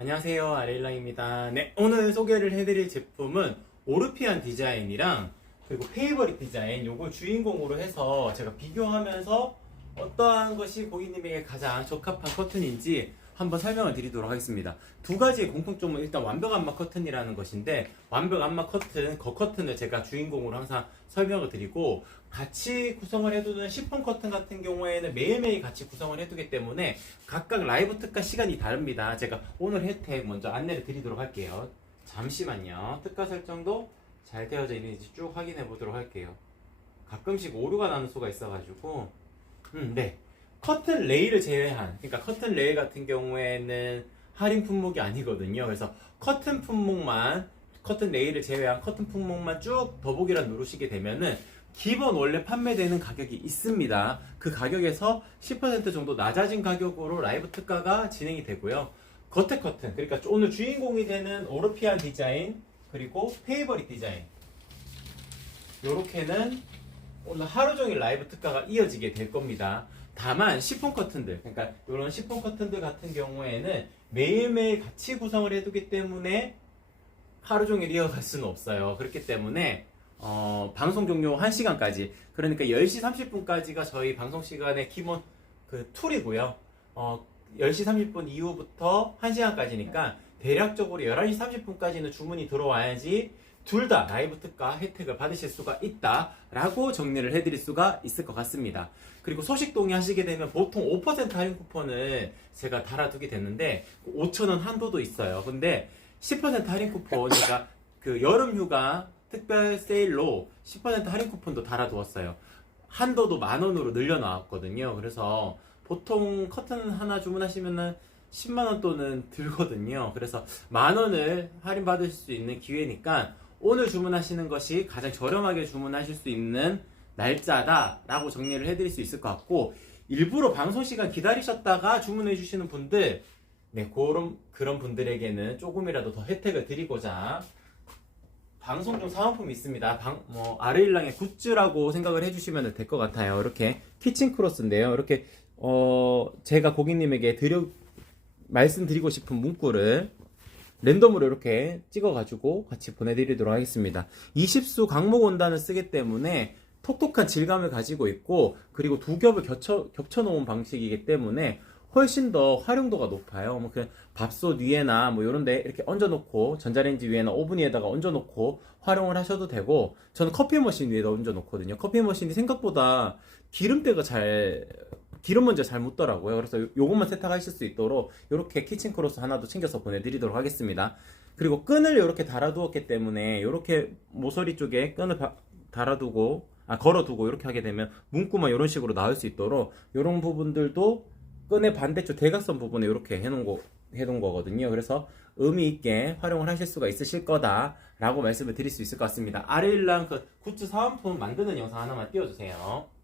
안녕하세요, 아레일랑입니다. 네, 오늘 소개를 해드릴 제품은 오르피안 디자인이랑 그리고 페이버릿 디자인 요걸 주인공으로 해서 제가 비교하면서 어떠한 것이 고객님에게 가장 적합한 커튼인지 한번 설명을 드리도록 하겠습니다. 두 가지의 공통점은 일단 완벽 안마 커튼이라는 것인데, 완벽 안마 커튼, 커튼을 제가 주인공으로 항상 설명을 드리고, 같이 구성을 해두는 시폰 커튼 같은 경우에는 매일매일 같이 구성을 해두기 때문에 각각 라이브 특가 시간이 다릅니다. 제가 오늘 혜택 먼저 안내를 드리도록 할게요. 잠시만요. 특가 설정도 잘 되어져 있는지 쭉 확인해 보도록 할게요. 가끔씩 오류가 나는 수가 있어가지고 네. 커튼 레일을 제외한, 그러니까 커튼 레일 같은 경우에는 할인 품목이 아니거든요. 그래서 커튼 품목만, 커튼 레일을 제외한 커튼 품목만 쭉 더보기란 누르시게 되면은 기본 원래 판매되는 가격이 있습니다. 그 가격에서 10% 정도 낮아진 가격으로 라이브 특가가 진행이 되고요. 겉에 커튼, 그러니까 오늘 주인공이 되는 오르피안 디자인 그리고 페이버릿 디자인, 요렇게는 오늘 하루 종일 라이브 특가가 이어지게 될 겁니다. 다만 시폰 커튼들, 그러니까 이런 시폰 커튼들 같은 경우에는 매일매일 같이 구성을 해두기 때문에 하루 종일 이어갈 수는 없어요. 그렇기 때문에 방송 종료 1시간까지, 그러니까 10시 30분까지가 저희 방송 시간의 기본 그 툴이고요. 10시 30분 이후부터 1시간까지니까 대략적으로 11시 30분까지는 주문이 들어와야지 둘 다 라이브 특가 혜택을 받으실 수가 있다라고 정리를 해드릴 수가 있을 것 같습니다. 그리고 소식 동의하시게 되면 보통 5% 할인 쿠폰을 제가 달아두게 됐는데 5,000원 한도도 있어요. 근데 10% 할인 쿠폰, 그러니까 그 여름휴가 특별 세일로 10% 할인 쿠폰도 달아두었어요. 한도도 10,000원으로 늘려놨거든요. 그래서 보통 커튼 하나 주문하시면은 10만원 또는 들거든요. 그래서 10,000원을 할인받을 수 있는 기회니까 오늘 주문하시는 것이 가장 저렴하게 주문하실 수 있는 날짜다 라고 정리를 해드릴 수 있을 것 같고, 일부러 방송 시간 기다리셨다가 주문해 주시는 분들, 네, 그런 분들에게는 조금이라도 더 혜택을 드리고자 방송 중 사은품이 있습니다. 아르일랑의 굿즈라고 생각을 해주시면 될 것 같아요. 이렇게 키친 크로스인데요. 이렇게 제가 고객님에게 말씀드리고 싶은 문구를 랜덤으로 이렇게 찍어가지고 같이 보내드리도록 하겠습니다. 20수 강목 원단을 쓰기 때문에 톡톡한 질감을 가지고 있고, 그리고 두 겹을 겹쳐놓은 방식이기 때문에 훨씬 더 활용도가 높아요. 그 밥솥 위에나 이런데 이렇게 얹어놓고, 전자레인지 위에나 오븐 위에다가 얹어놓고 활용을 하셔도 되고, 저는 커피 머신 위에다 얹어놓거든요. 커피 머신이 생각보다 기름 먼저 잘 묻더라고요. 그래서 요것만 세탁하실 수 있도록 이렇게 키친 크로스 하나도 챙겨서 보내드리도록 하겠습니다. 그리고 끈을 이렇게 달아두었기 때문에 이렇게 모서리 쪽에 끈을 걸어두고 이렇게 하게 되면 문구만 이런 식으로 나올 수 있도록 이런 부분들도 끈의 반대쪽 대각선 부분에 이렇게 해놓은 거거든요. 그래서 의미 있게 활용을 하실 수가 있으실 거다라고 말씀을 드릴 수 있을 것 같습니다. 아르일랑 그 굿즈 사은품 만드는 영상 하나만 띄워주세요.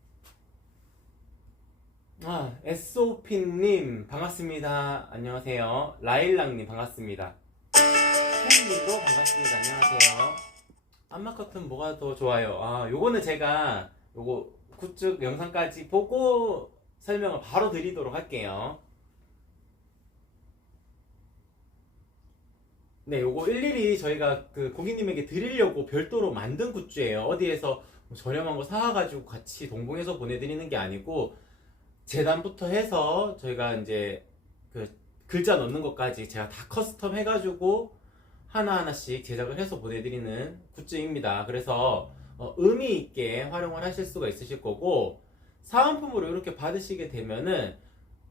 SOP님 반갑습니다. 안녕하세요. 라일랑님 반갑습니다. 캔님도 반갑습니다. 안녕하세요. 안마 커튼 뭐가 더 좋아요? 요거는 제가 요거 굿즈 영상까지 보고 설명을 바로 드리도록 할게요. 네, 요거 일일이 저희가 그 고객님에게 드리려고 별도로 만든 굿즈예요. 어디에서 저렴한 거 사와가지고 같이 동봉해서 보내드리는 게 아니고, 재단부터 해서 저희가 이제 그 글자 넣는 것까지 제가 다 커스텀 해가지고 하나하나씩 제작을 해서 보내드리는 굿즈입니다. 그래서 의미 있게 활용을 하실 수가 있으실 거고, 사은품으로 이렇게 받으시게 되면은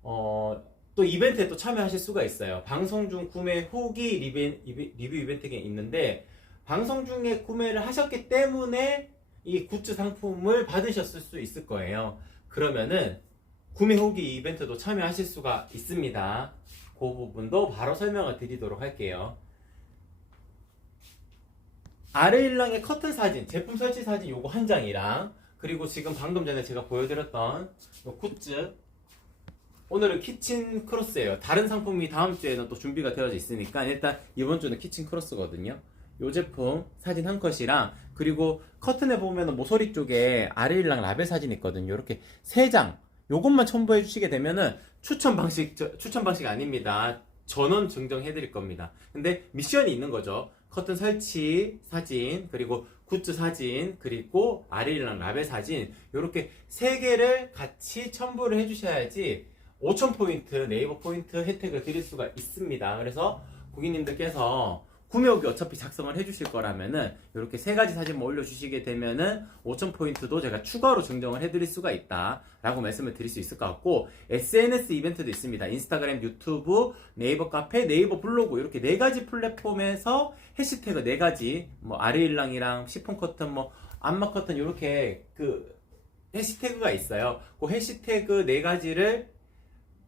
또 이벤트에 또 참여하실 수가 있어요. 방송 중 구매 후기 리뷰 이벤트가 있는데, 방송 중에 구매를 하셨기 때문에 이 굿즈 상품을 받으셨을 수 있을 거예요. 그러면은 구매 후기 이벤트도 참여하실 수가 있습니다. 그 부분도 바로 설명을 드리도록 할게요. 아르일랑의 커튼 사진, 제품 설치 사진 요거 한 장이랑, 그리고 지금 방금 전에 제가 보여드렸던 요 굿즈, 오늘은 키친 크로스예요. 다른 상품이 다음 주에는 또 준비가 되어져 있으니까 일단 이번 주는 키친 크로스거든요. 요 제품 사진 한 컷이랑, 그리고 커튼에 보면 모서리 쪽에 아르일랑 라벨 사진 있거든요. 이렇게 3장 요것만 첨부해 주시게 되면은 추천 방식 아닙니다. 전원 증정해 드릴 겁니다. 근데 미션이 있는 거죠. 커튼 설치 사진, 그리고 굿즈 사진, 그리고 아레일랑 라벨 사진, 이렇게 3개를 같이 첨부를 해주셔야지 5,000포인트 네이버 포인트 혜택을 드릴 수가 있습니다. 그래서 고객님들께서 구매 후기 어차피 작성을 해주실 거라면은 이렇게 3가지 사진만 올려주시게 되면은 5,000포인트도 제가 추가로 증정을 해드릴 수가 있다 라고 말씀을 드릴 수 있을 것 같고, SNS 이벤트도 있습니다. 인스타그램, 유튜브, 네이버 카페, 네이버 블로그, 이렇게 4가지 플랫폼에서 해시태그 4가지, 뭐 아르일랑이랑 시폰 커튼, 뭐 안마 커튼, 이렇게 그 해시태그가 있어요. 그 해시태그 4가지를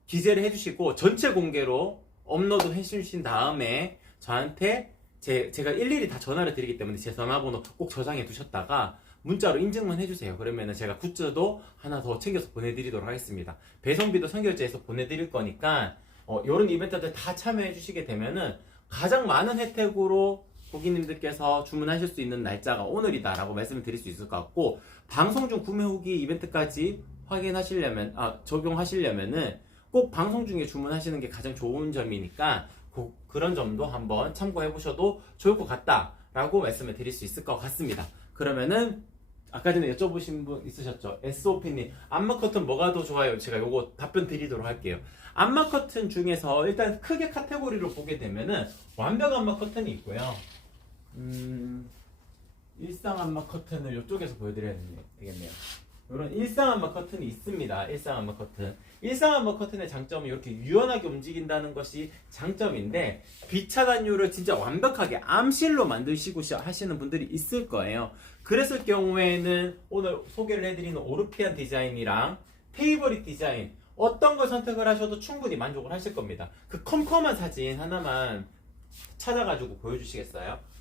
기재를 해주시고 전체 공개로 업로드 해주신 다음에 저한테 제가 일일이 다 전화를 드리기 때문에 제 전화번호 꼭 저장해 두셨다가 문자로 인증만 해주세요. 그러면은 제가 굿즈도 하나 더 챙겨서 보내드리도록 하겠습니다. 배송비도 선결제해서 보내드릴 거니까 이런 이벤트들 다 참여해 주시게 되면은 가장 많은 혜택으로 고객님들께서 주문하실 수 있는 날짜가 오늘이다 라고 말씀을 드릴 수 있을 것 같고, 방송 중 구매 후기 이벤트까지 확인하시려면 적용하시려면은 꼭 방송 중에 주문하시는 게 가장 좋은 점이니까 그런 점도 한번 참고해 보셔도 좋을 것 같다 라고 말씀을 드릴 수 있을 것 같습니다. 그러면은 아까 전에 여쭤보신 분 있으셨죠? SOP님, 안마 커튼 뭐가 더 좋아요? 제가 요거 답변 드리도록 할게요. 안마 커튼 중에서 일단 크게 카테고리로 보게 되면은 완벽 안마 커튼이 있고요. 일상 안마 커튼을 이쪽에서 보여드려야 되겠네요. 이런 일상 안마 커튼이 있습니다. 일상 안마 커튼. 일상 안마 커튼의 장점은 이렇게 유연하게 움직인다는 것이 장점인데, 빛 차단율을 진짜 완벽하게 암실로 만드시고 하시는 분들이 있을 거예요. 그랬을 경우에는 오늘 소개를 해드리는 오르피안 디자인이랑 테이버릿 디자인, 어떤 걸 선택을 하셔도 충분히 만족을 하실 겁니다. 그 컴컴한 사진 하나만 찾아가지고 보여주시겠어요?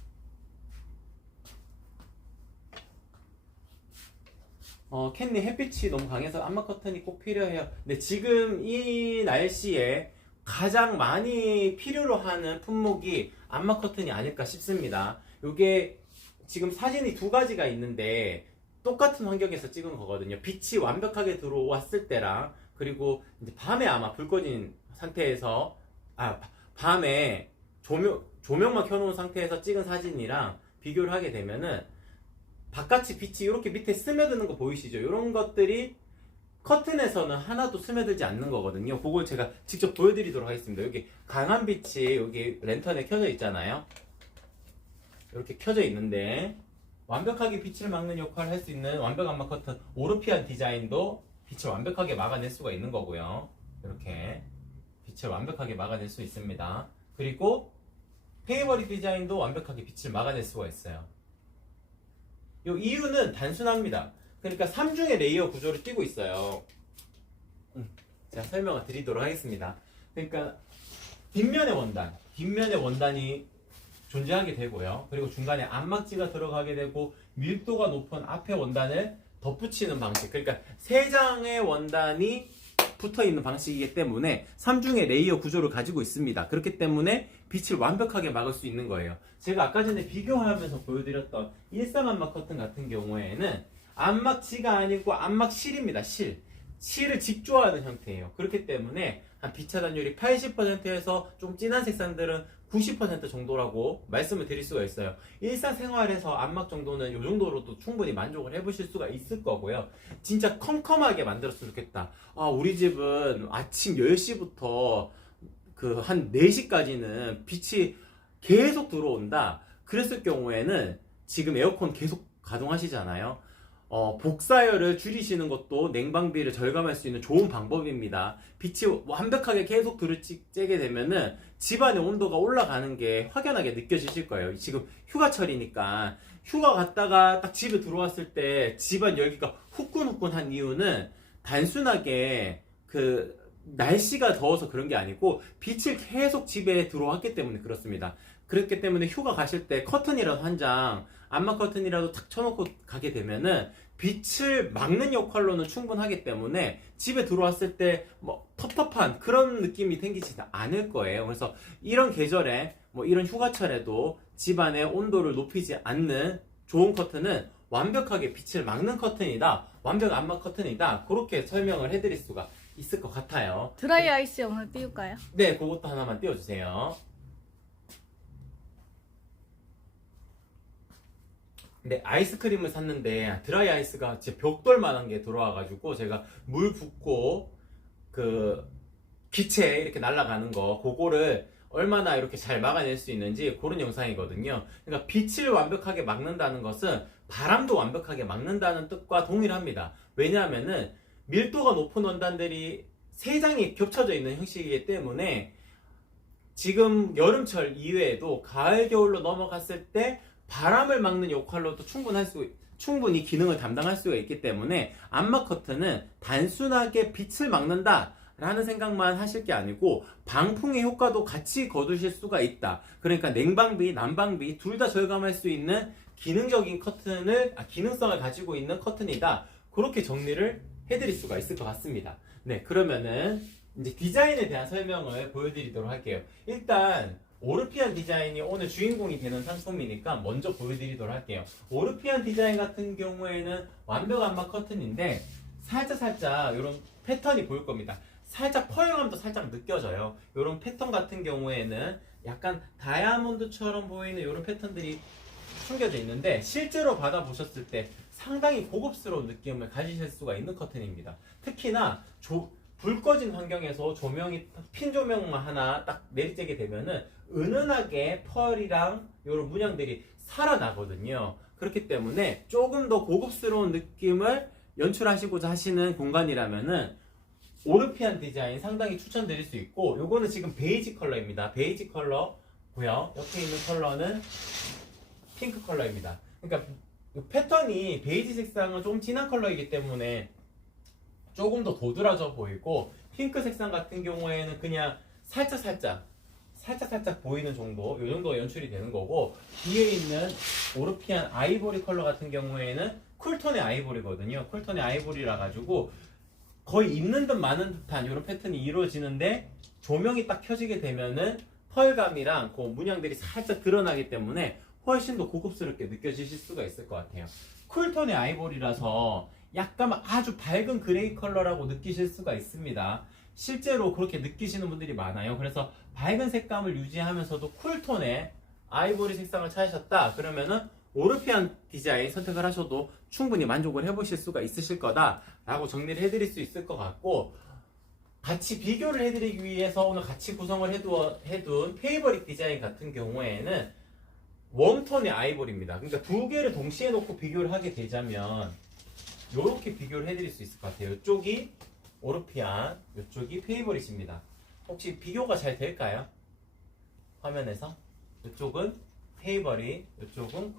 캔님, 햇빛이 너무 강해서 안마 커튼이 꼭 필요해요. 근데 지금 이 날씨에 가장 많이 필요로 하는 품목이 안마 커튼이 아닐까 싶습니다. 이게 지금 사진이 2가지가 있는데 똑같은 환경에서 찍은 거거든요. 빛이 완벽하게 들어왔을 때랑, 그리고 이제 밤에 아마 불 꺼진 상태에서, 밤에 조명만 켜놓은 상태에서 찍은 사진이랑 비교를 하게 되면은 바깥이 빛이 이렇게 밑에 스며드는 거 보이시죠? 이런 것들이 커튼에서는 하나도 스며들지 않는 거거든요. 그걸 제가 직접 보여드리도록 하겠습니다. 여기 강한 빛이 여기 랜턴에 켜져 있잖아요. 이렇게 켜져 있는데 완벽하게 빛을 막는 역할을 할 수 있는 완벽 안마 커튼 오르피안 디자인도 빛을 완벽하게 막아낼 수가 있는 거고요. 이렇게 빛을 완벽하게 막아낼 수 있습니다. 그리고 페이버릿 디자인도 완벽하게 빛을 막아낼 수가 있어요. 이 이유는 단순합니다. 그러니까 3중의 레이어 구조를 띄고 있어요. 제가 설명을 드리도록 하겠습니다. 그러니까 뒷면의 원단이 존재하게 되고요. 그리고 중간에 안막지가 들어가게 되고 밀도가 높은 앞에 원단을 덧붙이는 방식. 그러니까 3장의 원단이 붙어있는 방식이기 때문에 3중의 레이어 구조를 가지고 있습니다. 그렇기 때문에 빛을 완벽하게 막을 수 있는 거예요. 제가 아까 전에 비교하면서 보여드렸던 일상 안막 커튼 같은 경우에는 안막지가 아니고 안막실입니다. 실을 직조하는 형태예요. 그렇기 때문에 한 빛 차단율이 80%에서 좀 진한 색상들은 90% 정도라고 말씀을 드릴 수가 있어요. 일상생활에서 안막 정도는 이 정도로도 충분히 만족을 해보실 수가 있을 거고요. 진짜 컴컴하게 만들었으면 좋겠다. 우리 집은 아침 10시부터 한 4시까지는 빛이 계속 들어온다. 그랬을 경우에는 지금 에어컨 계속 가동하시잖아요. 복사열을 줄이시는 것도 냉방비를 절감할 수 있는 좋은 방법입니다. 빛이 완벽하게 계속 들어쬐게 되면은 집안의 온도가 올라가는 게 확연하게 느껴지실 거예요. 지금 휴가철이니까 휴가 갔다가 딱 집에 들어왔을 때 집안 열기가 후끈후끈한 이유는 단순하게 날씨가 더워서 그런 게 아니고 빛을 계속 집에 들어왔기 때문에 그렇습니다. 그렇기 때문에 휴가 가실 때 커튼이라도 한 장, 안마 커튼이라도 탁 쳐놓고 가게 되면은 빛을 막는 역할로는 충분하기 때문에 집에 들어왔을 때 텁텁한 그런 느낌이 생기지 않을 거예요. 그래서 이런 계절에 이런 휴가철에도 집안의 온도를 높이지 않는 좋은 커튼은 완벽하게 빛을 막는 커튼이다, 완벽 안마 커튼이다, 그렇게 설명을 해드릴 수가 있을 것 같아요. 드라이 아이스 영을 띄울까요? 네, 그것도 하나만 띄워주세요. 근데 아이스크림을 샀는데 드라이 아이스가 제 벽돌만한 게 들어와가지고 제가 물 붓고 그 기체 이렇게 날아가는 거 그거를 얼마나 이렇게 잘 막아낼 수 있는지 그런 영상이거든요. 그러니까 빛을 완벽하게 막는다는 것은 바람도 완벽하게 막는다는 뜻과 동일합니다. 왜냐하면은 밀도가 높은 원단들이 세 장이 겹쳐져 있는 형식이기 때문에 지금 여름철 이외에도 가을 겨울로 넘어갔을 때 바람을 막는 역할로도 충분히 기능을 담당할 수가 있기 때문에 암막 커튼은 단순하게 빛을 막는다 라는 생각만 하실 게 아니고 방풍의 효과도 같이 거두실 수가 있다. 그러니까 냉방비, 난방비 둘 다 절감할 수 있는 기능적인 기능성을 가지고 있는 커튼이다. 그렇게 정리를 해드릴 수가 있을 것 같습니다. 네, 그러면은 이제 디자인에 대한 설명을 보여드리도록 할게요. 일단 오르피안 디자인이 오늘 주인공이 되는 상품이니까 먼저 보여드리도록 할게요. 오르피안 디자인 같은 경우에는 완벽 암막 커튼인데 살짝 이런 패턴이 보일 겁니다. 살짝 펄감도 살짝 느껴져요. 이런 패턴 같은 경우에는 약간 다이아몬드처럼 보이는 이런 패턴들이 숨겨져 있는데 실제로 받아보셨을 때 상당히 고급스러운 느낌을 가지실 수가 있는 커튼입니다. 특히나 불 꺼진 환경에서 조명이 핀 조명만 하나 딱 내리쬐게 되면은 은은하게 펄이랑 이런 문양들이 살아나거든요. 그렇기 때문에 조금 더 고급스러운 느낌을 연출하시고자 하시는 공간이라면은 오르피안 디자인 상당히 추천드릴 수 있고, 요거는 지금 베이지 컬러입니다. 베이지 컬러고요. 옆에 있는 컬러는 핑크 컬러입니다. 그러니까 패턴이 베이지 색상은 좀 진한 컬러이기 때문에 조금 더 도드라져 보이고, 핑크 색상 같은 경우에는 그냥 살짝 보이는 정도, 요 정도 연출이 되는 거고, 뒤에 있는 오르피안 아이보리 컬러 같은 경우에는 쿨톤의 아이보리거든요. 쿨톤의 아이보리라 가지고 거의 있는 듯 마는 듯한 이런 패턴이 이루어지는데, 조명이 딱 켜지게 되면은 펄감이랑 그 문양들이 살짝 드러나기 때문에 훨씬 더 고급스럽게 느껴지실 수가 있을 것 같아요. 쿨톤의 아이보리라서 약간 아주 밝은 그레이 컬러라고 느끼실 수가 있습니다. 실제로 그렇게 느끼시는 분들이 많아요. 그래서 밝은 색감을 유지하면서도 쿨톤의 아이보리 색상을 찾으셨다 그러면은 오르피안 디자인 선택을 하셔도 충분히 만족을 해보실 수가 있으실 거다 라고 정리를 해드릴 수 있을 것 같고, 같이 비교를 해드리기 위해서 오늘 같이 구성을 해둔 페이버릿 디자인 같은 경우에는 웜톤의 아이보리입니다. 그러니까 두 개를 동시에 놓고 비교를 하게 되자면 이렇게 비교를 해드릴 수 있을 것 같아요. 이쪽이 오르피안, 이쪽이 페이버릿입니다. 혹시 비교가 잘 될까요? 화면에서 이쪽은 페이버릿, 이쪽은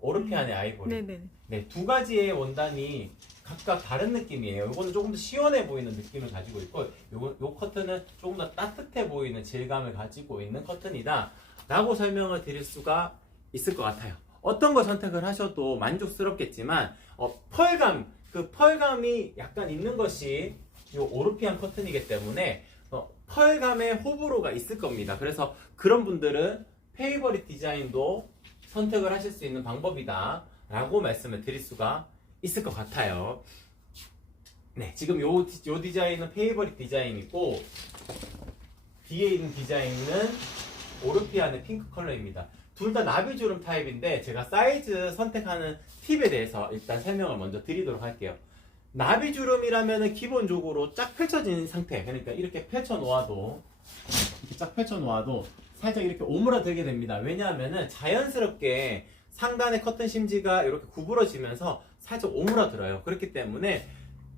오르피안의 아이보리. 네네. 네, 두 가지의 원단이 각각 다른 느낌이에요. 이거는 조금 더 시원해 보이는 느낌을 가지고 있고, 요 커튼은 조금 더 따뜻해 보이는 질감을 가지고 있는 커튼이다 라고 설명을 드릴 수가 있을 것 같아요. 어떤 걸 선택을 하셔도 만족스럽겠지만 펄감이 약간 있는 것이 요 오르피안 커튼이기 때문에 펄감의 호불호가 있을 겁니다. 그래서 그런 분들은 페이버릿 디자인도 선택을 하실 수 있는 방법이다 라고 말씀을 드릴 수가 있을 것 같아요. 네, 지금 요 디자인은 페이버릿 디자인이고, 뒤에 있는 디자인은 오르피안의 핑크 컬러입니다. 둘 다 나비주름 타입인데 제가 사이즈 선택하는 팁에 대해서 일단 설명을 먼저 드리도록 할게요. 나비주름이라면 기본적으로 쫙 펼쳐진 상태, 그러니까 이렇게 펼쳐놓아도 살짝 이렇게 오므라들게 됩니다. 왜냐하면 자연스럽게 상단의 커튼 심지가 이렇게 구부러지면서 살짝 오므라들어요. 그렇기 때문에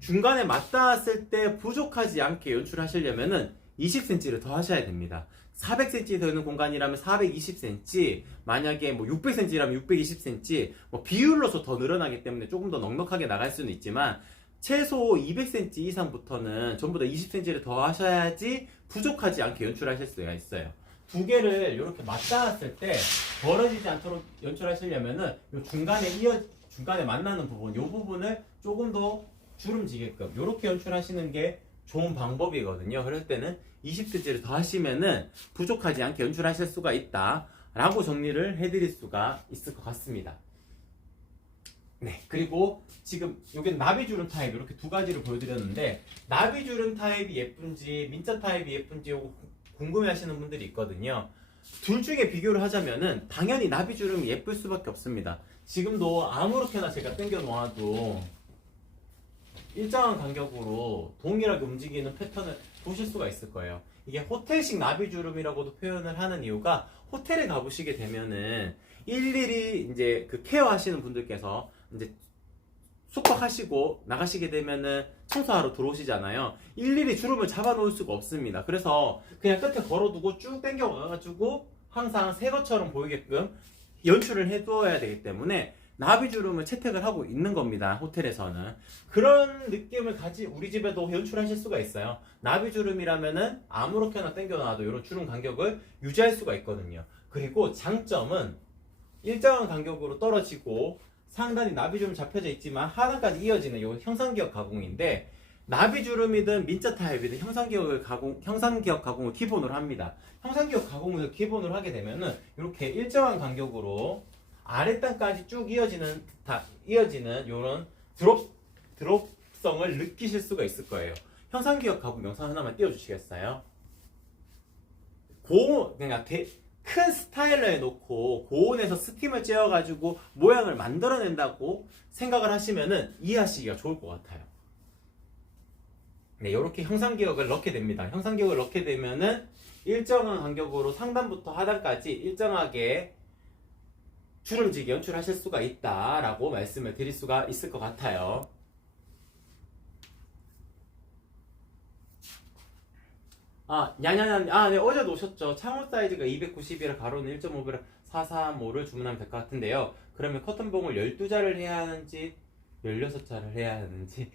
중간에 맞닿았을 때 부족하지 않게 연출하시려면 20cm를 더 하셔야 됩니다. 400cm 되는 공간이라면 420cm, 만약에 600cm라면 620cm, 비율로서 더 늘어나기 때문에 조금 더 넉넉하게 나갈 수는 있지만 최소 200cm 이상부터는 전부 다 20cm를 더 하셔야지 부족하지 않게 연출하실 수가 있어요. 두 개를 이렇게 맞닿았을 때 벌어지지 않도록 연출하시려면은 요 중간에 만나는 부분, 요 부분을 조금 더 주름지게끔 이렇게 연출하시는 게 좋은 방법이거든요. 그럴 때는 20cm를 더 하시면은 부족하지 않게 연출하실 수가 있다 라고 정리를 해드릴 수가 있을 것 같습니다. 네, 그리고 지금 여기 나비주름 타입 이렇게 두 가지를 보여드렸는데 나비주름 타입이 예쁜지 민자 타입이 예쁜지 요거 궁금해하시는 분들이 있거든요. 둘 중에 비교를 하자면은 당연히 나비주름이 예쁠 수밖에 없습니다. 지금도 아무렇게나 제가 당겨 놓아도 일정한 간격으로 동일하게 움직이는 패턴을 보실 수가 있을 거예요. 이게 호텔식 나비주름이라고도 표현을 하는 이유가 호텔에 가보시게 되면은 일일이 이제 그 케어하시는 분들께서 이제 숙박하시고 나가시게 되면은 청소하러 들어오시잖아요. 일일이 주름을 잡아 놓을 수가 없습니다. 그래서 그냥 끝에 걸어두고 쭉 당겨 와가지고 항상 새 것처럼 보이게끔 연출을 해두어야 되기 때문에 나비주름을 채택을 하고 있는 겁니다. 호텔에서는. 그런 느낌을 우리 집에도 연출하실 수가 있어요. 나비주름이라면은 아무렇게나 당겨놔도 이런 주름 간격을 유지할 수가 있거든요. 그리고 장점은 일정한 간격으로 떨어지고 상단이 나비주름 잡혀져 있지만 하단까지 이어지는 이 형상기억 가공인데 나비주름이든 민자 타입이든 형상기억 가공을 기본으로 합니다. 형상기억 가공을 기본으로 하게 되면은 이렇게 일정한 간격으로 아랫단까지 쭉 이어지는 이런 드롭성을 느끼실 수가 있을 거예요. 형상기억 가공 영상 하나만 띄워주시겠어요? 그러니까 큰 스타일러 해놓고 고온에서 스팀을 쬐어가지고 모양을 만들어낸다고 생각을 하시면은 이해하시기가 좋을 것 같아요. 네, 이렇게 형상기억을 넣게 됩니다. 형상기억을 넣게 되면은 일정한 간격으로 상단부터 하단까지 일정하게 주름지게 연출하실 수가 있다라고 말씀을 드릴 수가 있을 것 같아요. 네, 어제도 오셨죠. 창호 사이즈가 290이라 가로는 1.5배라 435를 주문하면 될 것 같은데요. 그러면 커튼봉을 12자를 해야 하는지 16자를 해야 하는지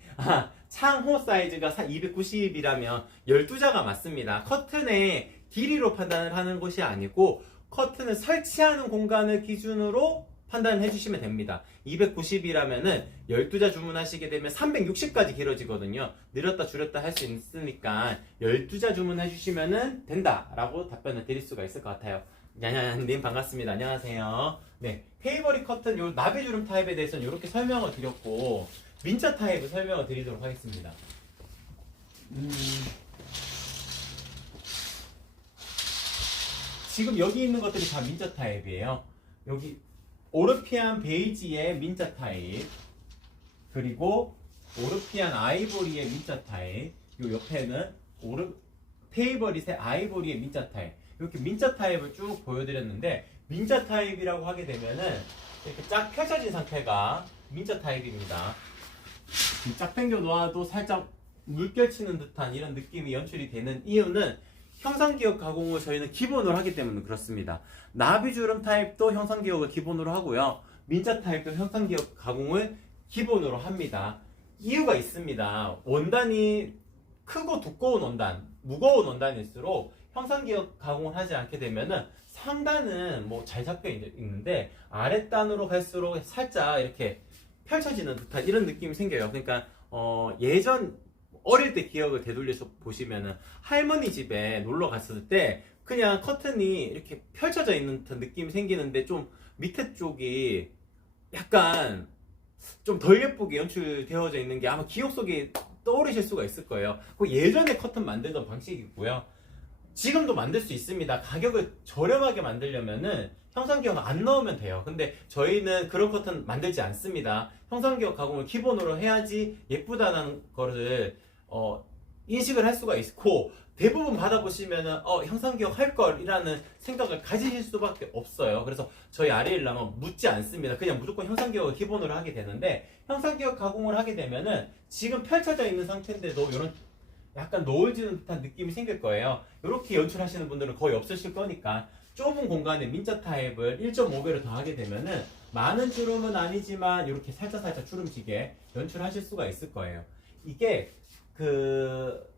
창호 사이즈가 290이라면 12자가 맞습니다. 커튼의 길이로 판단을 하는 것이 아니고 커튼을 설치하는 공간을 기준으로 판단을 해주시면 됩니다. 290이라면은 12자 주문하시게 되면 360까지 길어지거든요. 늘렸다 줄였다 할 수 있으니까 12자 주문해 주시면 된다라고 답변을 드릴 수가 있을 것 같아요. 냐냐님 반갑습니다. 안녕하세요. 네, 테이버리 커튼 요 나비주름 타입에 대해서는 이렇게 설명을 드렸고 민자 타입을 설명을 드리도록 하겠습니다. 지금 여기 있는 것들이 다 민자 타입이에요. 여기 오르피안 베이지의 민자 타입, 그리고 오르피안 아이보리의 민자 타입, 요 옆에는 테이버릿의 아이보리의 민자 타입, 이렇게 민자 타입을 쭉 보여드렸는데 민자 타입이라고 하게 되면은 이렇게 쫙 펼쳐진 상태가 민자 타입입니다. 쫙 당겨 놓아도 살짝 물결치는 듯한 이런 느낌이 연출이 되는 이유는 형상기억 가공을 저희는 기본으로 하기 때문에 그렇습니다. 나비주름 타입도 형상기억을 기본으로 하고요. 민자 타입도 형상기억 가공을 기본으로 합니다. 이유가 있습니다. 원단이 크고 두꺼운 원단, 무거운 원단일수록 형상기억 가공을 하지 않게 되면은 상단은 뭐 잘 잡혀 있는데 아랫단으로 갈수록 살짝 이렇게 펼쳐지는 듯한 이런 느낌이 생겨요. 그러니까 예전 어릴 때 기억을 되돌려서 보시면은 할머니 집에 놀러 갔을 때 그냥 커튼이 이렇게 펼쳐져 있는 듯한 느낌이 생기는데 좀 밑에 쪽이 약간 좀 덜 예쁘게 연출되어져 있는 게 아마 기억 속에 떠오르실 수가 있을 거예요. 그 예전에 커튼 만들던 방식이고요. 지금도 만들 수 있습니다. 가격을 저렴하게 만들려면은 형상기억 안 넣으면 돼요. 근데 저희는 그런 커튼 만들지 않습니다. 형상기억 가공을 기본으로 해야지 예쁘다는 거를 인식을 할 수가 있고 대부분 받아보시면은 형상기억 할 걸이라는 생각을 가지실 수밖에 없어요. 그래서 저희 아리엘람은 묻지 않습니다. 그냥 무조건 형상기억을 기본으로 하게 되는데 형상기억 가공을 하게 되면은 지금 펼쳐져 있는 상태인데도 이런 약간 노을지는 듯한 느낌이 생길 거예요. 이렇게 연출하시는 분들은 거의 없으실 거니까 좁은 공간에 민자 타입을 1.5배로 더하게 되면은 많은 주름은 아니지만 이렇게 살짝 주름지게 연출하실 수가 있을 거예요. 이게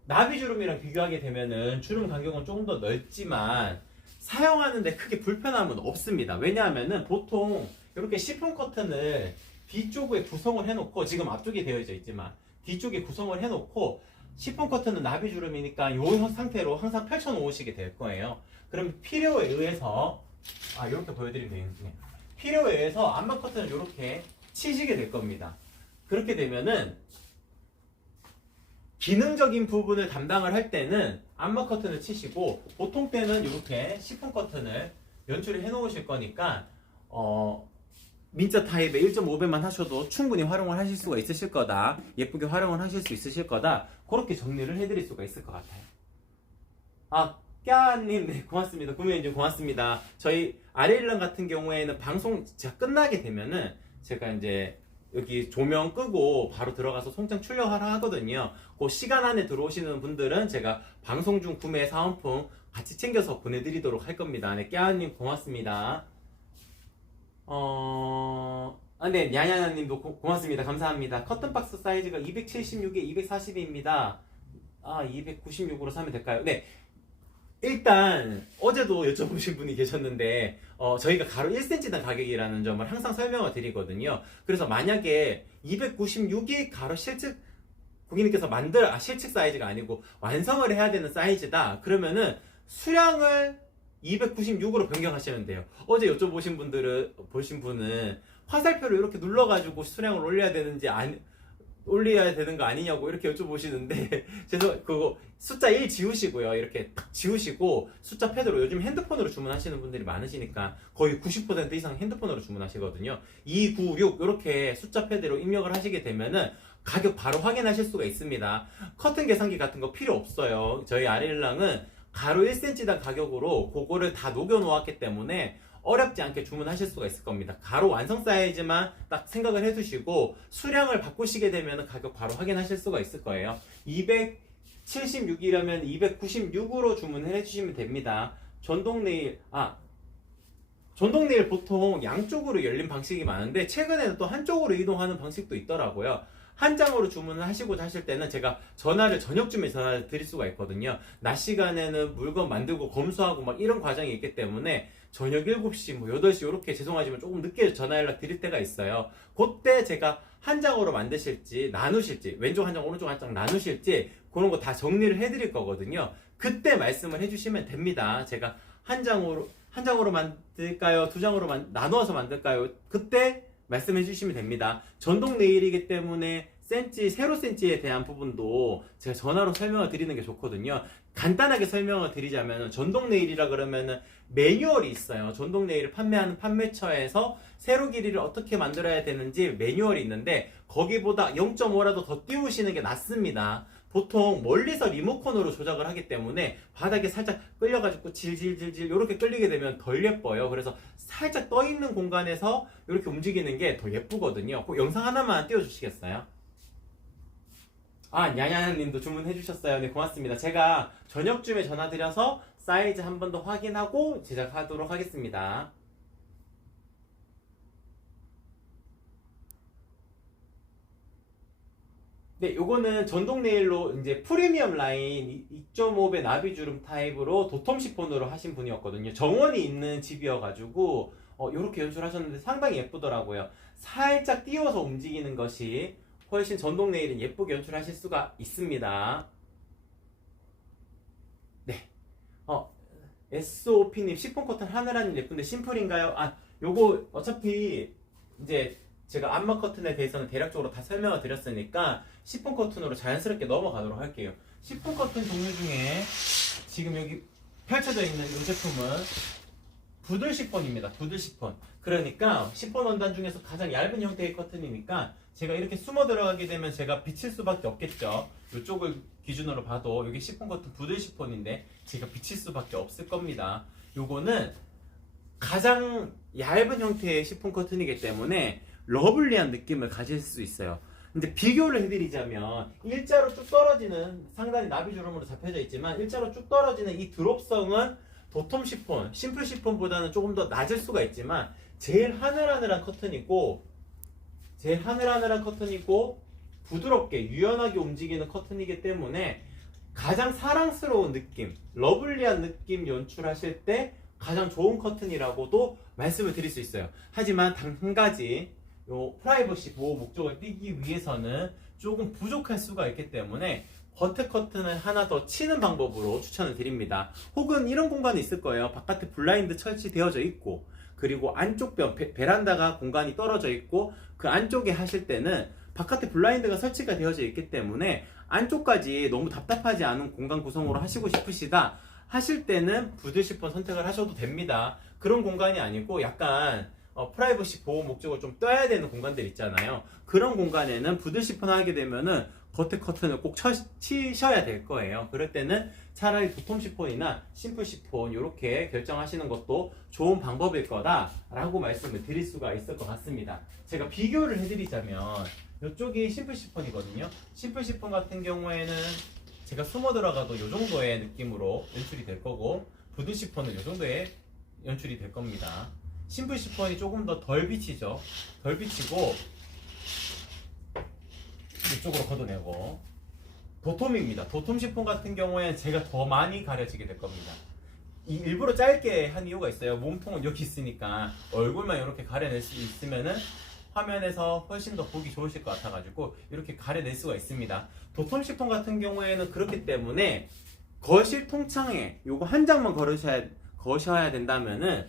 나비주름이랑 비교하게 되면은 주름 간격은 조금 더 넓지만 사용하는데 크게 불편함은 없습니다. 왜냐하면은 보통 이렇게 시폰 커튼을 뒤쪽에 구성을 해놓고 지금 앞쪽에 되어져 있지만 뒤쪽에 구성을 해놓고 시폰 커튼은 나비주름이니까 이 상태로 항상 펼쳐 놓으시게 될 거예요. 그럼 필요에 의해서 이렇게 보여드리면 되겠네요. 필요에 의해서 안방 커튼을 이렇게 치시게 될 겁니다. 그렇게 되면은 기능적인 부분을 담당을 할 때는 암막 커튼을 치시고, 보통 때는 이렇게 시폰 커튼을 연출을 해 놓으실 거니까 민자 타입의 1.5배만 하셔도 충분히 활용을 하실 수가 있으실 거다. 예쁘게 활용을 하실 수 있으실 거다. 그렇게 정리를 해드릴 수가 있을 것 같아요. 깨아님, 네, 고맙습니다. 구매해주셔서 고맙습니다. 저희 아레일런 같은 경우에는 방송 제가 끝나게 되면은 제가 이제 여기 조명 끄고 바로 들어가서 송장 출력하라 하거든요. 그 시간 안에 들어오시는 분들은 제가 방송 중 구매 사은품 같이 챙겨서 보내드리도록 할 겁니다. 네, 깨아님 고맙습니다. 네, 냐냐냐님도 고맙습니다. 감사합니다. 커튼박스 사이즈가 276에 240입니다. 296으로 사면 될까요? 네. 일단 어제도 여쭤보신 분이 계셨는데 저희가 가로 1cm당 가격이라는 점을 항상 설명을 드리거든요. 그래서 만약에 296이 가로 실측 고객님께서 실측 사이즈가 아니고 완성을 해야 되는 사이즈다. 그러면은 수량을 296으로 변경하시면 돼요. 어제 여쭤보신 보신 분은 화살표를 이렇게 눌러가지고 수량을 올려야 되는지 올려야 되는 거 아니냐고 이렇게 여쭤보시는데, 그거 숫자 1 지우시고요. 이렇게 딱 지우시고 숫자 패드로, 요즘 핸드폰으로 주문하시는 분들이 많으시니까 거의 90% 이상 핸드폰으로 주문하시거든요. 296 이렇게 숫자 패드로 입력을 하시게 되면은 가격 바로 확인하실 수가 있습니다. 커튼 계산기 같은 거 필요 없어요. 저희 아레일랑은 가로 1cm당 가격으로 그거를 다 녹여 놓았기 때문에 어렵지 않게 주문하실 수가 있을 겁니다. 가로 완성 사이즈만 딱 생각을 해두시고 수량을 바꾸시게 되면 가격 바로 확인하실 수가 있을 거예요. 276이라면 296으로 주문을 해주시면 됩니다. 전동 네일 보통 양쪽으로 열린 방식이 많은데 최근에는 또 한쪽으로 이동하는 방식도 있더라고요. 한 장으로 주문을 하시고자 하실 때는 제가 저녁쯤에 전화를 드릴 수가 있거든요. 낮 시간에는 물건 만들고 검수하고 막 이런 과정이 있기 때문에 저녁 7시, 8시 이렇게 죄송하지만 조금 늦게 전화 연락 드릴 때가 있어요. 그때 제가 한 장으로 만드실지 나누실지, 왼쪽 한 장, 오른쪽 한 장 나누실지 그런 거 다 정리를 해드릴 거거든요. 그때 말씀을 해주시면 됩니다. 제가 한 장으로 만들까요? 두 장으로 나누어서 만들까요? 그때 말씀해 주시면 됩니다. 전동 네일이기 때문에 세로 센치에 대한 부분도 제가 전화로 설명을 드리는 게 좋거든요. 간단하게 설명을 드리자면 전동 네일이라 그러면은 매뉴얼이 있어요. 전동 네일을 판매하는 판매처에서 세로 길이를 어떻게 만들어야 되는지 매뉴얼이 있는데 거기보다 0.5라도 더 띄우시는 게 낫습니다. 보통 멀리서 리모컨으로 조작을 하기 때문에 바닥에 살짝 끌려가지고 질질질질 이렇게 끌리게 되면 덜 예뻐요. 그래서 살짝 떠있는 공간에서 이렇게 움직이는 게 더 예쁘거든요. 그 영상 하나만 띄워주시겠어요? 냐냐님도 주문해 주셨어요. 네, 고맙습니다. 제가 저녁쯤에 전화드려서 사이즈 한 번 더 확인하고 제작하도록 하겠습니다. 네, 요거는 전동 네일로 이제 프리미엄 라인 2.5배 나비주름 타입으로 도톰 시폰으로 하신 분이었거든요. 정원이 있는 집이어가지고 요렇게 연출하셨는데 상당히 예쁘더라고요. 살짝 띄워서 움직이는 것이 훨씬 전동 네일은 예쁘게 연출하실 수가 있습니다. 네. SOP님 시폰 커튼 하늘하늘 예쁜데 심플인가요? 요거 어차피 이제 제가 암막 커튼에 대해서는 대략적으로 다 설명을 드렸으니까 시폰 커튼으로 자연스럽게 넘어가도록 할게요. 시폰 커튼 종류 중에 지금 여기 펼쳐져 있는 이 제품은 부들 시폰입니다. 부들 시폰. 그러니까 시폰 원단 중에서 가장 얇은 형태의 커튼이니까 제가 이렇게 숨어 들어가게 되면 제가 비칠 수밖에 없겠죠. 이쪽을 기준으로 봐도 이게 시폰 커튼 부들 시폰인데 제가 비칠 수밖에 없을 겁니다. 요거는 가장 얇은 형태의 시폰 커튼이기 때문에 러블리한 느낌을 가질 수 있어요. 근데 비교를 해드리자면 일자로 쭉 떨어지는, 상단이 나비주름으로 잡혀져 있지만 일자로 쭉 떨어지는 이 드롭성은 도톰 시폰, 심플 시폰보다는 조금 더 낮을 수가 있지만 제일 하늘하늘한 커튼이고 부드럽게 유연하게 움직이는 커튼이기 때문에 가장 사랑스러운 느낌, 러블리한 느낌 연출하실 때 가장 좋은 커튼이라고도 말씀을 드릴 수 있어요. 하지만 단 한 가지, 요 프라이버시 보호 목적을 띄기 위해서는 조금 부족할 수가 있기 때문에 겉에 커튼을 하나 더 치는 방법으로 추천을 드립니다. 혹은 이런 공간이 있을 거예요. 바깥에 블라인드 설치되어져 있고 그리고 안쪽 벽, 베란다가 공간이 떨어져 있고 그 안쪽에 하실 때는 바깥에 블라인드가 설치가 되어져 있기 때문에 안쪽까지 너무 답답하지 않은 공간 구성으로 하시고 싶으시다 하실 때는 부드 시폰 선택을 하셔도 됩니다. 그런 공간이 아니고 약간 프라이버시 보호 목적으로 좀 떠야 되는 공간들 있잖아요. 그런 공간에는 부드 시폰 하게 되면은 겉에 커튼을 꼭 치셔야 될 거예요. 그럴 때는 차라리 도톰 시폰이나 심플 시폰 이렇게 결정하시는 것도 좋은 방법일 거다라고 말씀을 드릴 수가 있을 것 같습니다. 제가 비교를 해드리자면 이쪽이 심플 시폰이거든요. 심플 시폰 같은 경우에는 제가 숨어 들어가도 이 정도의 느낌으로 연출이 될 거고 부드 시폰은 이 정도의 연출이 될 겁니다. 심플 시폰이 조금 더 덜 비치죠. 덜 비치고 이쪽으로 걷어내고 도톰입니다. 도톰 시폰 같은 경우에는 제가 더 많이 가려지게 될 겁니다. 일부러 짧게 한 이유가 있어요. 몸통은 여기 있으니까 얼굴만 이렇게 가려낼 수 있으면은 화면에서 훨씬 더 보기 좋으실 것 같아가지고 이렇게 가려낼 수가 있습니다. 도톰 시폰 같은 경우에는 그렇기 때문에 거실 통창에 요거 한 장만 거셔야 된다면은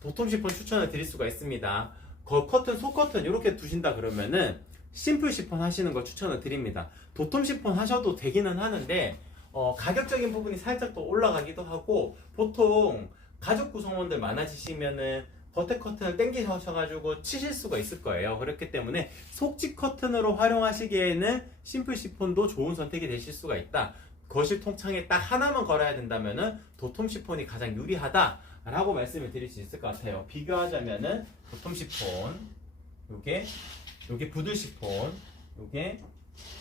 도톰 시폰 추천을 드릴 수가 있습니다. 커튼, 속커튼 이렇게 두신다 그러면은 심플 시폰 하시는 걸 추천을 드립니다. 도톰 시폰 하셔도 되기는 하는데 가격적인 부분이 살짝 더 올라가기도 하고 보통 가족 구성원들 많아지시면은 겉에 커튼을 당기셔가지고 치실 수가 있을 거예요. 그렇기 때문에 속지 커튼으로 활용하시기에는 심플 시폰도 좋은 선택이 되실 수가 있다. 거실 통창에 딱 하나만 걸어야 된다면은 도톰 시폰이 가장 유리하다라고 말씀을 드릴 수 있을 것 같아요. 비교하자면은 도톰 시폰, 요게 부드 시폰, 요게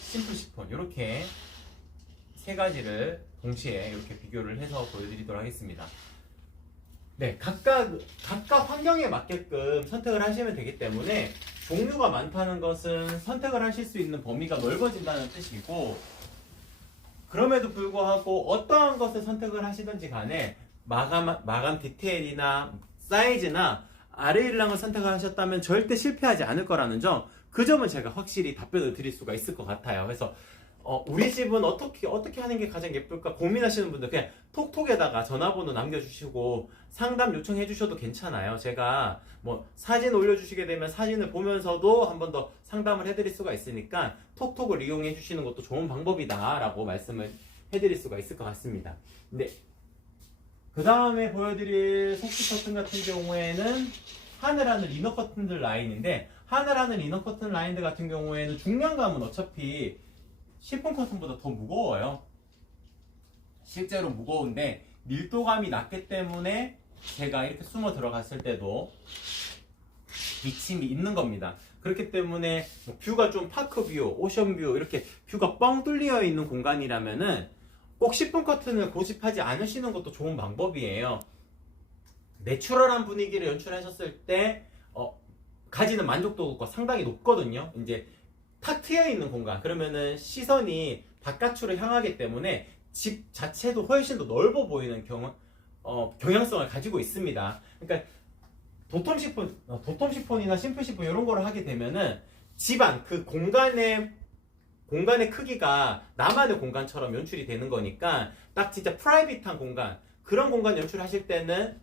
심플 시폰 이렇게 세 가지를 동시에 이렇게 비교를 해서 보여드리도록 하겠습니다. 네, 각각 환경에 맞게끔 선택을 하시면 되기 때문에 종류가 많다는 것은 선택을 하실 수 있는 범위가 넓어진다는 뜻이고 그럼에도 불구하고 어떠한 것을 선택을 하시든지 간에 마감 디테일이나 사이즈나 아레일랑을 선택을 하셨다면 절대 실패하지 않을 거라는 점, 그 점은 제가 확실히 답변을 드릴 수가 있을 것 같아요. 그래서 우리 집은 어떻게 하는 게 가장 예쁠까 고민하시는 분들 그냥 톡톡에다가 전화번호 남겨주시고 상담 요청해 주셔도 괜찮아요. 제가 뭐 사진 올려주시게 되면 사진을 보면서도 한 번 더 상담을 해드릴 수가 있으니까 톡톡을 이용해 주시는 것도 좋은 방법이다 라고 말씀을 해드릴 수가 있을 것 같습니다. 네. 그 다음에 보여드릴 속지 커튼 같은 경우에는 하늘하늘 이너 커튼들 라인인데 하늘하늘 이너 커튼 라인들 같은 경우에는 중량감은 어차피 시폰 커튼보다 더 무거워요. 실제로 무거운데 밀도감이 낮기 때문에 제가 이렇게 숨어 들어갔을 때도 비침이 있는 겁니다. 그렇기 때문에 뷰가 좀 파크뷰, 오션뷰 이렇게 뷰가 뻥 뚫려 있는 공간이라면은 꼭 시폰 커튼을 고집하지 않으시는 것도 좋은 방법이에요. 내추럴한 분위기를 연출하셨을 때 가지는 만족도가 상당히 높거든요. 이제 탁 트여 있는 공간 그러면은 시선이 바깥으로 향하기 때문에 집 자체도 훨씬 더 넓어 보이는 경향성을 가지고 있습니다. 그러니까 도톰 시폰이나 심플 시폰 이런 거를 하게 되면은 집안 그 공간의 크기가 나만의 공간처럼 연출이 되는 거니까 딱 진짜 프라이빗한 공간 그런 공간 연출하실 때는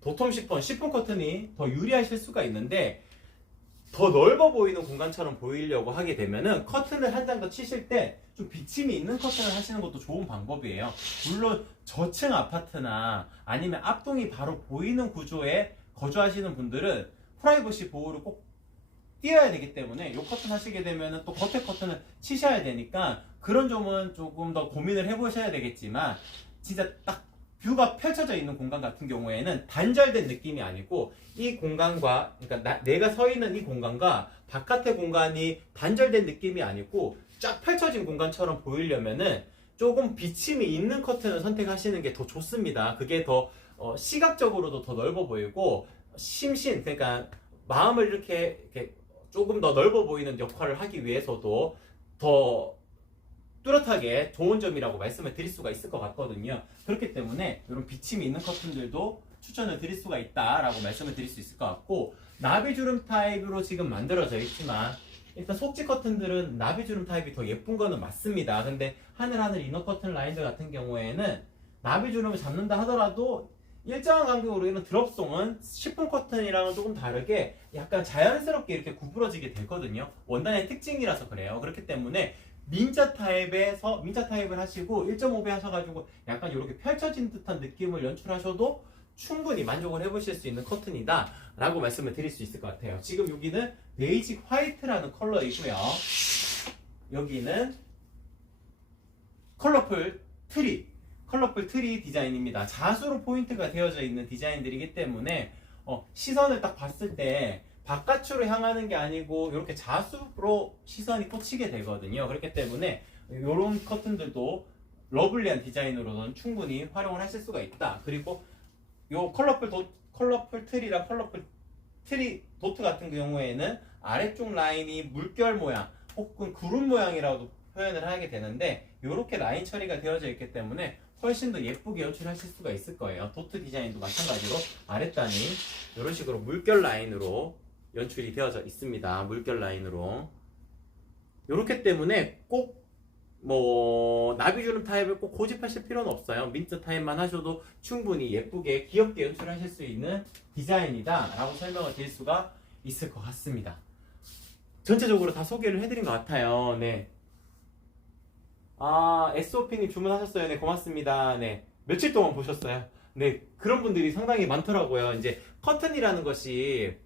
도톰 시폰 커튼이 더 유리하실 수가 있는데 더 넓어 보이는 공간처럼 보이려고 하게 되면은 커튼을 한 장 더 치실 때 좀 비침이 있는 커튼을 하시는 것도 좋은 방법이에요. 물론 저층 아파트나 아니면 앞동이 바로 보이는 구조에 거주하시는 분들은 프라이버시 보호를 꼭 띄어야 되기 때문에 이 커튼 하시게 되면은 또 겉에 커튼을 치셔야 되니까 그런 점은 조금 더 고민을 해보셔야 되겠지만 진짜 딱 뷰가 펼쳐져 있는 공간 같은 경우에는 단절된 느낌이 아니고 이 공간과 그러니까 내가 서 있는 이 공간과 바깥의 공간이 단절된 느낌이 아니고 쫙 펼쳐진 공간처럼 보이려면은 조금 비침이 있는 커튼을 선택하시는 게 더 좋습니다. 그게 더 시각적으로도 더 넓어 보이고 그러니까 마음을 이렇게 조금 더 넓어 보이는 역할을 하기 위해서도 더 뚜렷하게 좋은 점이라고 말씀을 드릴 수가 있을 것 같거든요. 그렇기 때문에 이런 비침이 있는 커튼들도 추천을 드릴 수가 있다라고 말씀을 드릴 수 있을 것 같고 나비주름 타입으로 지금 만들어져 있지만 일단 속지 커튼들은 나비주름 타입이 더 예쁜 거는 맞습니다. 근데 하늘하늘 이너 커튼 라인들 같은 경우에는 나비주름을 잡는다 하더라도 일정한 간격으로 이런 드롭송은 시폰 커튼이랑은 조금 다르게 약간 자연스럽게 이렇게 구부러지게 되거든요. 원단의 특징이라서 그래요. 그렇기 때문에 민자 타입을 하시고 1.5배 하셔가지고 약간 이렇게 펼쳐진 듯한 느낌을 연출하셔도 충분히 만족을 해보실 수 있는 커튼이다 라고 말씀을 드릴 수 있을 것 같아요. 지금 여기는 베이직 화이트라는 컬러이고요. 여기는 컬러풀 트리 디자인입니다. 자수로 포인트가 되어져 있는 디자인들이기 때문에 시선을 딱 봤을 때 바깥으로 향하는 게 아니고 이렇게 자수로 시선이 꽂히게 되거든요. 그렇기 때문에 이런 커튼들도 러블리한 디자인으로는 충분히 활용을 하실 수가 있다. 그리고 요 컬러풀 트리랑 컬러풀 트리 도트 같은 경우에는 아래쪽 라인이 물결 모양 혹은 구름 모양이라고 표현을 하게 되는데 이렇게 라인 처리가 되어져 있기 때문에 훨씬 더 예쁘게 연출하실 수가 있을 거예요. 도트 디자인도 마찬가지로 아랫단이 이런 식으로 물결 라인으로 연출이 되어져 있습니다. 물결 라인으로 이렇기 때문에 꼭 나비주름 타입을 꼭 고집하실 필요는 없어요. 민트 타입만 하셔도 충분히 예쁘게 귀엽게 연출하실 수 있는 디자인이다 라고 설명을 드릴 수가 있을 것 같습니다. 전체적으로 다 소개를 해드린 것 같아요. 네. SOP님 주문하셨어요. 네, 고맙습니다. 네. 며칠 동안 보셨어요? 네, 그런 분들이 상당히 많더라고요. 이제 커튼이라는 것이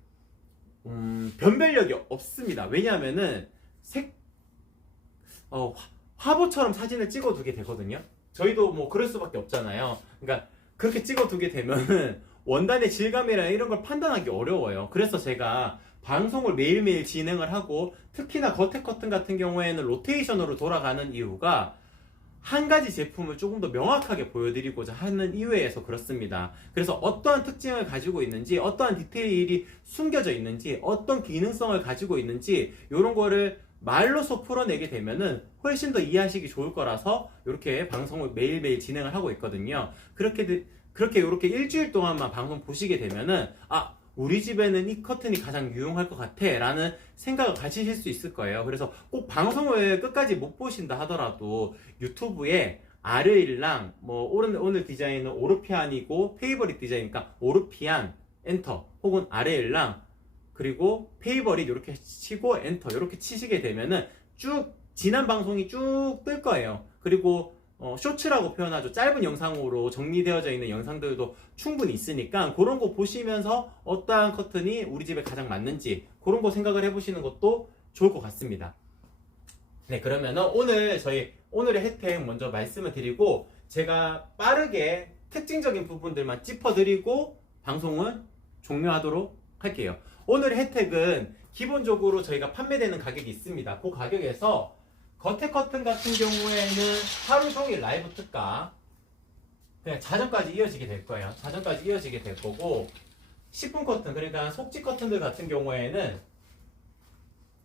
변별력이 없습니다. 왜냐하면은 화보처럼 사진을 찍어두게 되거든요. 저희도 뭐 그럴 수밖에 없잖아요. 그러니까 그렇게 찍어두게 되면은 원단의 질감이나 이런 걸 판단하기 어려워요. 그래서 제가 방송을 매일매일 진행을 하고 특히나 거택 커튼 같은 경우에는 로테이션으로 돌아가는 이유가 한 가지 제품을 조금 더 명확하게 보여드리고자 하는 이유에서 그렇습니다. 그래서 어떠한 특징을 가지고 있는지, 어떠한 디테일이 숨겨져 있는지, 어떤 기능성을 가지고 있는지 이런 거를 말로서 풀어내게 되면은 훨씬 더 이해하시기 좋을 거라서 이렇게 방송을 매일매일 진행을 하고 있거든요. 그렇게 이렇게 일주일 동안만 방송 보시게 되면은 우리 집에는 이 커튼이 가장 유용할 것 같아 라는 생각을 가지실 수 있을 거예요. 그래서 꼭 방송을 끝까지 못 보신다 하더라도 유튜브에 아르일랑 오늘 디자인은 오르피안이고 페이버릿 디자인이니까 오르피안 엔터 혹은 아르일랑 그리고 페이버릿 이렇게 치고 엔터 이렇게 치시게 되면은 쭉 지난 방송이 쭉 뜰 거예요. 그리고 쇼츠라고 표현하죠. 짧은 영상으로 정리되어져 있는 영상들도 충분히 있으니까 그런 거 보시면서 어떠한 커튼이 우리 집에 가장 맞는지 그런 거 생각을 해보시는 것도 좋을 것 같습니다. 네, 그러면은 오늘의 혜택 먼저 말씀을 드리고 제가 빠르게 특징적인 부분들만 짚어드리고 방송은 종료하도록 할게요. 오늘의 혜택은 기본적으로 저희가 판매되는 가격이 있습니다. 그 가격에서 거택 커튼 같은 경우에는 하루 종일 라이브 특가 그냥 자정까지 이어지게 될 거예요. 자정까지 이어지게 될 거고 시폰 커튼 그러니까 속지 커튼들 같은 경우에는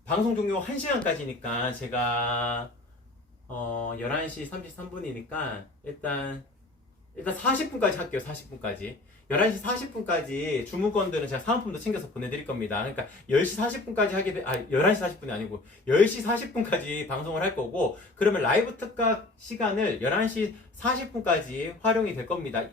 방송 종료 1시간까지니까 제가 11시 33분이니까 일단 40분까지 할게요. 40분까지 11시 40분까지 주문건들은 제가 사은품도 챙겨서 보내드릴 겁니다. 그러니까 10시 40분까지 11시 40분이 아니고 10시 40분까지 방송을 할 거고 그러면 라이브 특가 시간을 11시 40분까지 활용이 될 겁니다.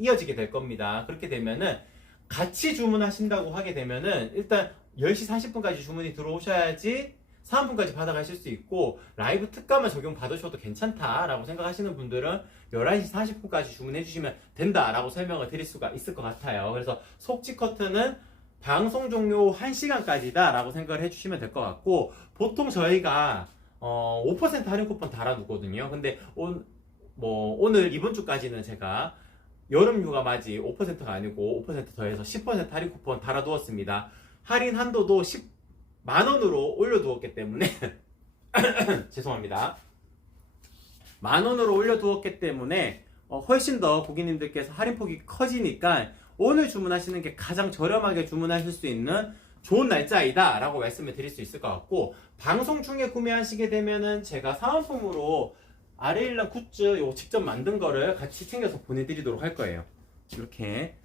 이어지게 될 겁니다. 그렇게 되면은 같이 주문하신다고 하게 되면은 일단 10시 40분까지 주문이 들어오셔야지 사은품까지 받아가실 수 있고 라이브 특가만 적용 받으셔도 괜찮다라고 생각하시는 분들은 11시 40분까지 주문해 주시면 된다라고 설명을 드릴 수가 있을 것 같아요. 그래서 속지 커튼은 방송 종료 1시간까지다 라고 생각을 해주시면 될 것 같고 보통 저희가 5% 할인 쿠폰 달아두거든요. 근데 오늘 이번 주까지는 제가 여름 휴가 맞이 5%가 아니고 5% 더해서 10% 할인 쿠폰 달아두었습니다. 할인 한도도 10만원으로 올려두었기 때문에 죄송합니다. 만원으로 올려두었기 때문에 훨씬 더 고객님들께서 할인폭이 커지니까 오늘 주문하시는 게 가장 저렴하게 주문하실 수 있는 좋은 날짜이다 라고 말씀을 드릴 수 있을 것 같고 방송 중에 구매하시게 되면은 제가 사은품으로 아레일랑 굿즈 요 직접 만든 거를 같이 챙겨서 보내드리도록 할 거예요. 이렇게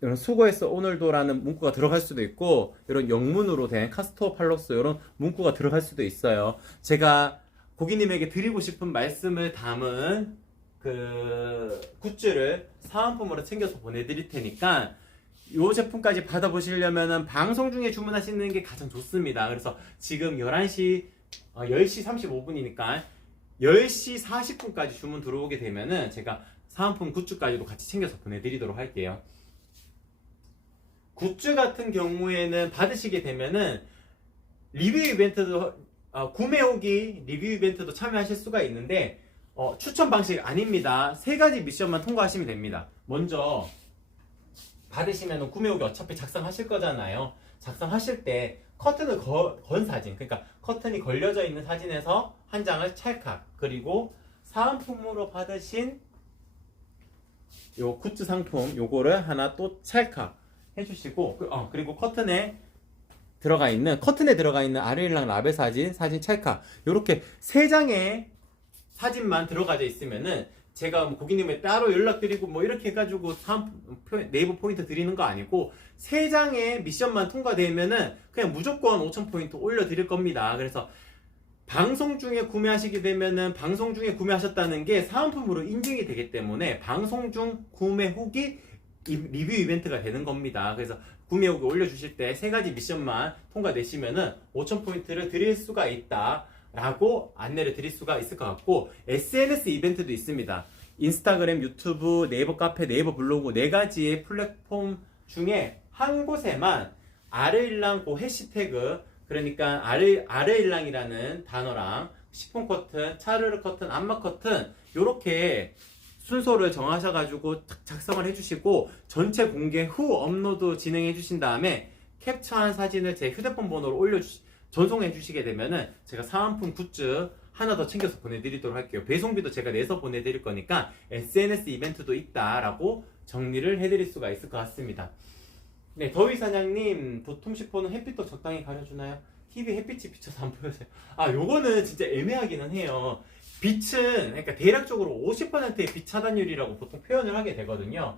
이런 수고했어 오늘도라는 문구가 들어갈 수도 있고 이런 영문으로 된 카스토어 팔로스 이런 문구가 들어갈 수도 있어요. 제가 고객님에게 드리고 싶은 말씀을 담은 그 굿즈를 사은품으로 챙겨서 보내드릴 테니까 이 제품까지 받아보시려면은 방송 중에 주문하시는 게 가장 좋습니다. 그래서 지금 10시 35분이니까 10시 40분까지 주문 들어오게 되면은 제가 사은품 굿즈까지도 같이 챙겨서 보내드리도록 할게요. 굿즈 같은 경우에는 받으시게 되면은 리뷰 이벤트도 구매 후기 리뷰 이벤트도 참여하실 수가 있는데 추천 방식 아닙니다. 3가지 미션만 통과하시면 됩니다. 먼저 받으시면 구매 후기 어차피 작성하실 거잖아요. 작성하실 때 커튼을 건 사진, 그러니까 커튼이 걸려져 있는 사진에서 한 장을 찰칵, 그리고 사은품으로 받으신 요 굿즈 상품 요거를 하나 또 찰칵 해주시고 그리고 커튼에 들어가 있는 아르일랑 라베 사진 찰칵 요렇게 3장의 사진만 들어가져 있으면은 제가 고객님에 따로 연락드리고 뭐 이렇게 해가지고 네이버 포인트 드리는 거 아니고 3장의 미션만 통과되면은 그냥 무조건 5,000포인트 올려드릴 겁니다. 그래서 방송 중에 구매하시게 되면은 방송 중에 구매하셨다는 게 사은품으로 인증이 되기 때문에 방송 중 구매 후기 리뷰 이벤트가 되는 겁니다. 그래서 구매 후기 올려주실 때 3가지 미션만 통과되시면은 5,000포인트를 드릴 수가 있다 라고 안내를 드릴 수가 있을 것 같고, SNS 이벤트도 있습니다. 인스타그램, 유튜브, 네이버 카페, 네이버 블로그 4가지의 플랫폼 중에 한 곳에만 아르일랑 해시태그, 그러니까 아르일랑이라는 단어랑 시폰 커튼, 차르르 커튼, 안마 커튼 요렇게 순서를 정하셔가지고 작성을 해주시고 전체 공개 후 업로드 진행해 주신 다음에 캡처한 사진을 제 휴대폰 번호로 전송해 주시게 되면은 제가 사은품 굿즈 하나 더 챙겨서 보내드리도록 할게요. 배송비도 제가 내서 보내드릴 거니까 SNS 이벤트도 있다라고 정리를 해드릴 수가 있을 것 같습니다. 네, 더위사냥님, 도톰 시폰은 햇빛도 적당히 가려주나요? TV 햇빛이 비쳐서 안 보여서요. 요거는 진짜 애매하기는 해요. 빛은, 그러니까 대략적으로 50%의 빛 차단율이라고 보통 표현을 하게 되거든요.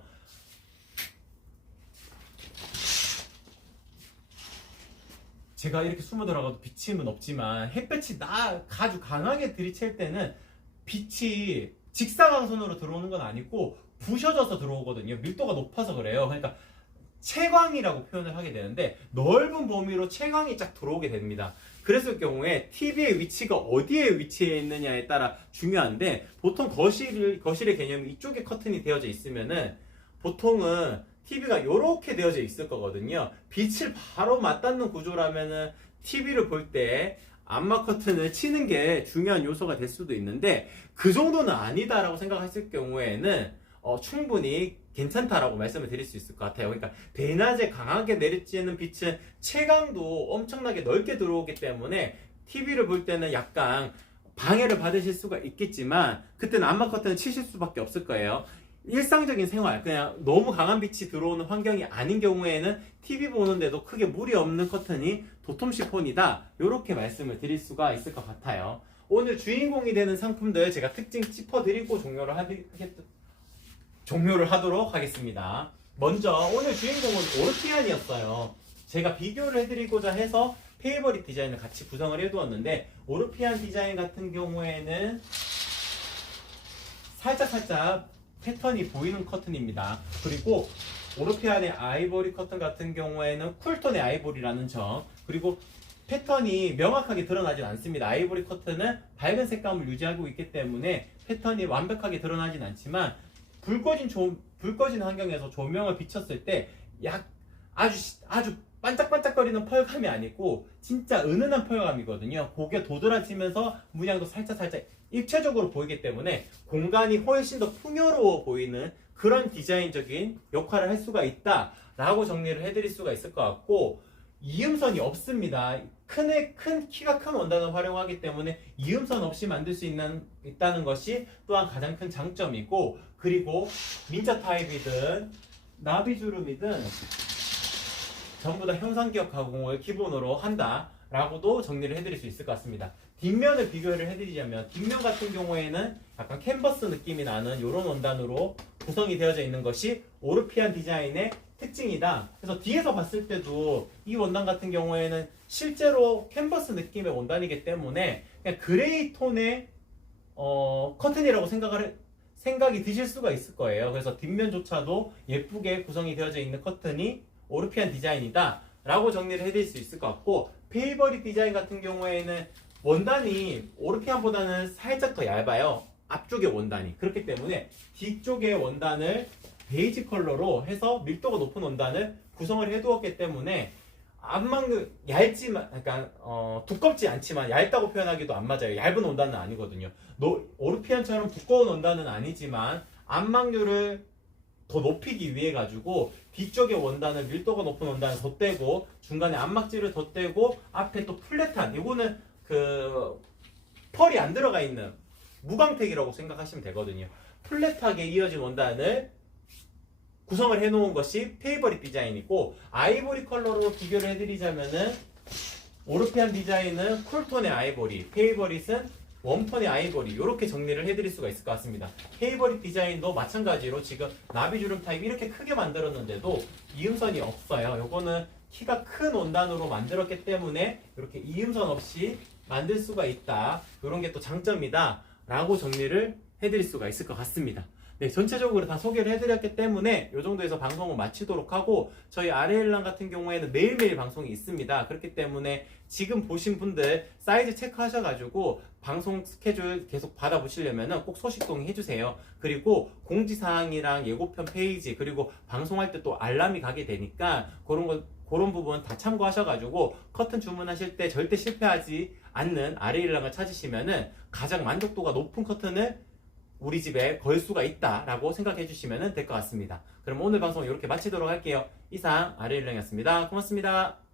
제가 이렇게 숨어 들어가도 비침은 없지만 햇볕이 아주 강하게 들이칠 때는 빛이 직사광선으로 들어오는 건 아니고 부셔져서 들어오거든요. 밀도가 높아서 그래요. 그러니까 채광이라고 표현을 하게 되는데 넓은 범위로 채광이 쫙 들어오게 됩니다. 그랬을 경우에 TV의 위치가 어디에 위치해 있느냐에 따라 중요한데, 보통 거실의 개념이 이쪽에 커튼이 되어져 있으면은 보통은 TV가 이렇게 되어져 있을 거거든요. 빛을 바로 맞닿는 구조라면은 TV를 볼 때 안마 커튼을 치는 게 중요한 요소가 될 수도 있는데, 그 정도는 아니다라고 생각했을 경우에는 충분히 괜찮다라고 말씀을 드릴 수 있을 것 같아요. 그러니까 대낮에 강하게 내리쬐는 빛은 채광도 엄청나게 넓게 들어오기 때문에 TV를 볼 때는 약간 방해를 받으실 수가 있겠지만 그때는 안마 커튼을 치실 수밖에 없을 거예요. 일상적인 생활, 그냥 너무 강한 빛이 들어오는 환경이 아닌 경우에는 TV 보는데도 크게 무리 없는 커튼이 도톰 시폰이다, 이렇게 말씀을 드릴 수가 있을 것 같아요. 오늘 주인공이 되는 상품들 제가 특징 짚어드리고 종료를 하도록 하겠습니다. 먼저 오늘 주인공은 오르피안이었어요. 제가 비교를 해드리고자 해서 페이버릿 디자인을 같이 구성을 해두었는데, 오르피안 디자인 같은 경우에는 살짝 패턴이 보이는 커튼입니다. 그리고 오르피안의 아이보리 커튼 같은 경우에는 쿨톤의 아이보리라는 점, 그리고 패턴이 명확하게 드러나진 않습니다. 아이보리 커튼은 밝은 색감을 유지하고 있기 때문에 패턴이 완벽하게 드러나진 않지만 불 꺼진 환경에서 조명을 비쳤을 때 아주 반짝반짝거리는 펄감이 아니고 진짜 은은한 펄감이거든요. 그게 도드라지면서 문양도 살짝 입체적으로 보이기 때문에 공간이 훨씬 더 풍요로워 보이는 그런 디자인적인 역할을 할 수가 있다라고 정리를 해드릴 수가 있을 것 같고, 이음선이 없습니다. 키가 큰 원단을 활용하기 때문에 이음선 없이 만들 수 있다는 것이 또한 가장 큰 장점이고, 그리고 민자 타입이든 나비주름이든 전부 다 형상기억 가공을 기본으로 한다라고도 정리를 해드릴 수 있을 것 같습니다. 뒷면을 비교를 해드리자면, 뒷면 같은 경우에는 약간 캔버스 느낌이 나는 이런 원단으로 구성이 되어져 있는 것이 오르피안 디자인의 특징이다. 그래서 뒤에서 봤을 때도 이 원단 같은 경우에는 실제로 캔버스 느낌의 원단이기 때문에 그냥 그레이 톤의 커튼이라고 생각이 드실 수가 있을 거예요. 그래서 뒷면조차도 예쁘게 구성이 되어져 있는 커튼이 오르피안 디자인이다 라고 정리를 해드릴 수 있을 것 같고, 페이버릿 디자인 같은 경우에는 원단이 오르피안보다는 살짝 더 얇아요. 앞쪽의 원단이. 그렇기 때문에 뒤쪽의 원단을 베이지 컬러로 해서 밀도가 높은 원단을 구성을 해두었기 때문에 안만 얇지만, 약간 두껍지 않지만 얇다고 표현하기도 안 맞아요. 얇은 원단은 아니거든요. 오르피안처럼 두꺼운 원단은 아니지만 안막률을 더 높이기 위해 가지고 뒤쪽에 원단을 밀도가 높은 원단을 덧대고 중간에 안막지를 덧대고 앞에 또 플랫한, 이거는 그 펄이 안 들어가 있는 무광택이라고 생각하시면 되거든요. 플랫하게 이어진 원단을 구성을 해놓은 것이 페이버릿 디자인이고, 아이보리 컬러로 비교를 해드리자면은 오르피안 디자인은 쿨톤의 아이보리, 페이버릿은 웜톤의 아이보리, 이렇게 정리를 해드릴 수가 있을 것 같습니다. 페이버릿 디자인도 마찬가지로 지금 나비주름 타입 이렇게 크게 만들었는데도 이음선이 없어요. 요거는 키가 큰 원단으로 만들었기 때문에 이렇게 이음선 없이 만들 수가 있다, 이런 게 또 장점이다 라고 정리를 해드릴 수가 있을 것 같습니다. 네, 전체적으로 다 소개를 해드렸기 때문에 이 정도에서 방송을 마치도록 하고, 저희 아레일랑 같은 경우에는 매일매일 방송이 있습니다. 그렇기 때문에 지금 보신 분들 사이즈 체크하셔가지고 방송 스케줄 계속 받아보시려면 꼭 소식 동의 해주세요. 그리고 공지사항이랑 예고편 페이지, 그리고 방송할 때 또 알람이 가게 되니까 그런 부분 다 참고하셔가지고 커튼 주문하실 때 절대 실패하지 않는 아레일랑을 찾으시면은 가장 만족도가 높은 커튼을 우리 집에 걸 수가 있다라고 생각해 주시면 될 것 같습니다. 그럼 오늘 방송 이렇게 마치도록 할게요. 이상 아레일랑이었습니다. 고맙습니다.